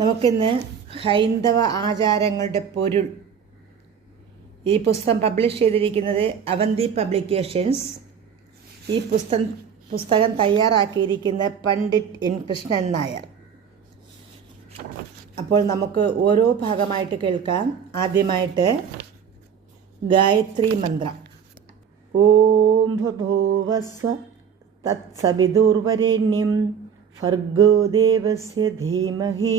നമുക്കിന്ന് ഹൈന്ദവ ആചാരങ്ങളുടെ പൊരുൾ. ഈ പുസ്തകം പബ്ലിഷ് ചെയ്തിരിക്കുന്നത് അവന്തി പബ്ലിക്കേഷൻസ് ഈ പുസ്തകം പുസ്തകം തയ്യാറാക്കിയിരിക്കുന്ന പണ്ഡിറ്റ് എൻ കൃഷ്ണൻ നായർ. അപ്പോൾ നമുക്ക് ഓരോ ഭാഗമായിട്ട് കേൾക്കാം. ആദ്യമായിട്ട് ഗായത്രി മന്ത്രം. ഓം ഭൂവസ്വ തത്സവിദുർവരേണ്യം. ഭർഗോ ദേവസ്യ ധീമഹി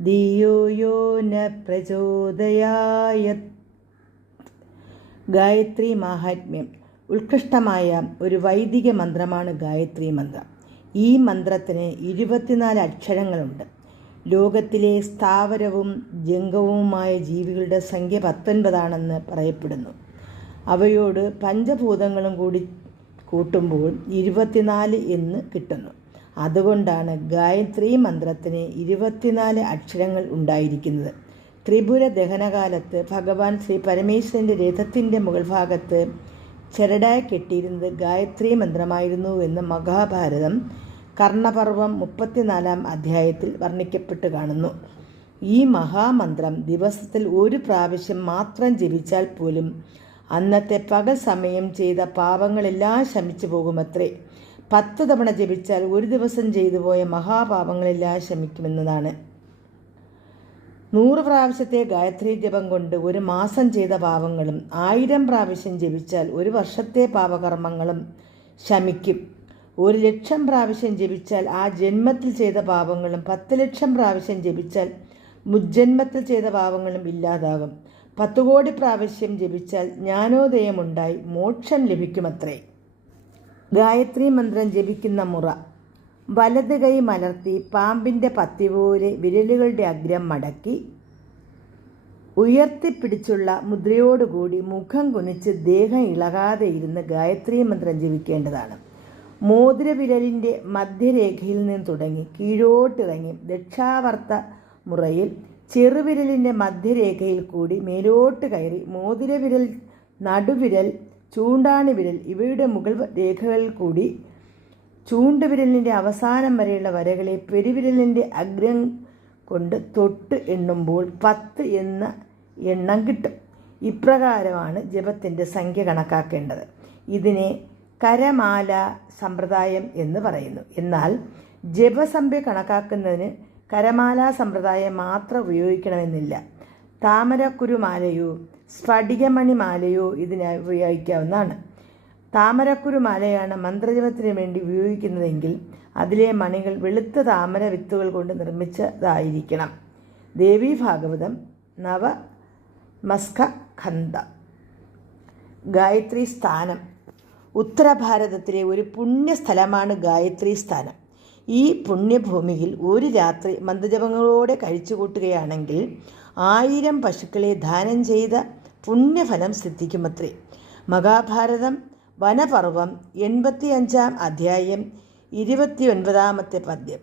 ധിയോ യോ ന പ്രചോദയായ ഗായത്രി മാഹാത്മ്യം. ഉത്കൃഷ്ടമായ ഒരു വൈദിക മന്ത്രമാണ് ഗായത്രി മന്ത്രം. ഈ മന്ത്രത്തിന് ഇരുപത്തിനാല് അക്ഷരങ്ങളുണ്ട്. ലോകത്തിലെ സ്ഥാവരവും ജംഗവുമായ ജീവികളുടെ സംഖ്യ പത്തൊൻപതാണെന്ന് പറയപ്പെടുന്നു. അവയോട് പഞ്ചഭൂതങ്ങളും കൂടി കൂട്ടുമ്പോൾ ഇരുപത്തിനാല് എന്ന് കിട്ടുന്നു. അതുകൊണ്ടാണ് ഗായത്രി മന്ത്രത്തിന് ഇരുപത്തിനാല് അക്ഷരങ്ങൾ ഉണ്ടായിരിക്കുന്നത്. ത്രിപുര ദഹനകാലത്ത് ഭഗവാൻ ശ്രീ പരമേശ്വരന്റെ രഥത്തിന്റെ മുകൾ ഭാഗത്ത് ചരടായി കെട്ടിയിരുന്നത് ഗായത്രി മന്ത്രമായിരുന്നുവെന്ന് മഹാഭാരതം കർണപർവം മുപ്പത്തിനാലാം അധ്യായത്തിൽ വർണിക്കപ്പെട്ട് കാണുന്നു. ഈ മഹാമന്ത്രം ദിവസത്തിൽ ഒരു പ്രാവശ്യം മാത്രം ജപിച്ചാൽ പോലും അന്നത്തെ പകൽ സമയം ചെയ്ത പാപങ്ങളെല്ലാം ശമിച്ചു പോകുമത്രേ. പത്ത് തവണ ജപിച്ചാൽ ഒരു ദിവസം ചെയ്തു പോയ മഹാപാപങ്ങളെല്ലാം ശമിക്കുമെന്നതാണ് നൂറ് പ്രാവശ്യത്തെ ഗായത്രി ജപം കൊണ്ട് ഒരു മാസം ചെയ്ത പാപങ്ങളും ആയിരം പ്രാവശ്യം ജപിച്ചാൽ ഒരു വർഷത്തെ പാപകർമ്മങ്ങളും ശമിക്കും. ഒരു ലക്ഷം പ്രാവശ്യം ജപിച്ചാൽ ആ ജന്മത്തിൽ ചെയ്ത പാപങ്ങളും പത്ത് ലക്ഷം പ്രാവശ്യം ജപിച്ചാൽ മുജ്ജന്മത്തിൽ ചെയ്ത പാപങ്ങളും ഇല്ലാതാകും. പത്തു കോടി പ്രാവശ്യം ജപിച്ചാൽ ജ്ഞാനോദയമുണ്ടായി മോക്ഷം ലഭിക്കുമത്രേ. ഗായത്രി മന്ത്രം ജപിക്കുന്ന മുറ. വലത് കൈ മലർത്തി പാമ്പിന്റെ പത്തി പോലെ വിരലുകളുടെ അഗ്രം മടക്കി. ഉയർത്തിപ്പിടിച്ചുള്ള മുദ്രയോടുകൂടി മുഖം കുനിച്ച് ദേഹം ഇളകാതെ ഇരുന്ന് ഗായത്രി മന്ത്രം ജപിക്കേണ്ടതാണ്. മോതിരവിരലിന്റെ മധ്യരേഖയിൽ നിന്ന് തുടങ്ങി കീഴോട്ടിറങ്ങി ദക്ഷാവർത്ത മുറയിൽ ചെറുവിരലിന്റെ മധ്യരേഖയിൽ കൂടി മേലോട്ട് കയറി മോതിരവിരൽ നടുവിരൽ ചൂണ്ടാണി വിരൽ ഇവയുടെ മുകൾ രേഖകളിൽ കൂടി ചൂണ്ടുവിരലിന്റെ അവസാനം വരെയുള്ള വരകളെ പെരുവിരലിന്റെ അഗ്രം കൊണ്ട് തൊട്ട് എണ്ണുമ്പോൾ പത്ത് എന്ന എണ്ണം കിട്ടും. ഇപ്രകാരമാണ് ജപത്തിന്റെ സംഖ്യ കണക്കാക്കേണ്ടത്. ഇതിനെ കരമാല സമ്പ്രദായം എന്ന് പറയുന്നു. എന്നാൽ ജപസംഖ്യ കണക്കാക്കുന്നതിന് കരമാല സമ്പ്രദായം മാത്രം ഉപയോഗിക്കണമെന്നില്ല. താമരക്കുരുമാലയോ സ്ഫടികമണിമാലയോ ഇതിനായി ഉപയോഗിക്കാവുന്നതാണ്. താമരക്കുരുമാലയാണ് മന്ത്രജപത്തിന് വേണ്ടി ഉപയോഗിക്കുന്നതെങ്കിൽ അതിലെ മണികൾ വെളുത്ത താമര വിത്തുകൾ കൊണ്ട് നിർമ്മിച്ചതായിരിക്കണം. ദേവി ഭാഗവതം നവ മസ്ക ഖന്ത ഗായത്രി സ്ഥാനം. ഉത്തരഭാരതത്തിലെ ഒരു പുണ്യസ്ഥലമാണ് ഗായത്രി സ്ഥാനം. ഈ പുണ്യഭൂമിയിൽ ഒരു രാത്രി മന്ത്രജപങ്ങളോടെ കഴിച്ചുകൂട്ടുകയാണെങ്കിൽ ആയിരം പശുക്കളെ ദാനം ചെയ്ത പുണ്യഫലം സിദ്ധിക്കുമത്രേ. മഹാഭാരതം വനപർവം എൺപത്തിയഞ്ചാം അധ്യായം ഇരുപത്തിയൊൻപതാമത്തെ പദ്യം.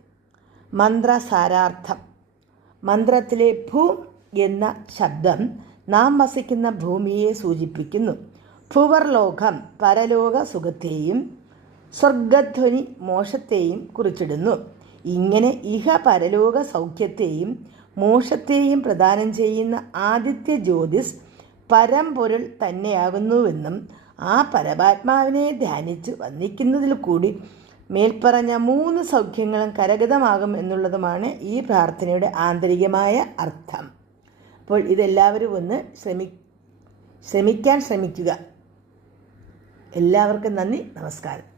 മന്ത്രസാരാർത്ഥം. മന്ത്രത്തിലെ ഭൂ എന്ന ശബ്ദം നാം വസിക്കുന്ന ഭൂമിയെ സൂചിപ്പിക്കുന്നു. ഭുവർലോകം പരലോക സുഖത്തെയും സ്വർഗധ്വനി മോശത്തെയും കുറിച്ചിടുന്നു. ഇങ്ങനെ ഇഹ പരലോക സൗഖ്യത്തെയും മോശത്തെയും പ്രദാനം ചെയ്യുന്ന ആദിത്യ ജ്യോതിസ് പരമ്പൊരുൾ തന്നെയാകുന്നുവെന്നും ആ പരമാത്മാവിനെ ധ്യാനിച്ച് വന്ദിക്കുന്നതിൽ കൂടി മേൽപ്പറഞ്ഞ മൂന്ന് സൗഖ്യങ്ങളും കരഗതമാകും എന്നുള്ളതുമാണ് ഈ പ്രാർത്ഥനയുടെ ആന്തരികമായ അർത്ഥം. അപ്പോൾ ഇതെല്ലാവരും ഒന്ന് ശ്രമി ശ്രമിക്കാൻ ശ്രമിക്കുക. എല്ലാവർക്കും നന്ദി നമസ്കാരം.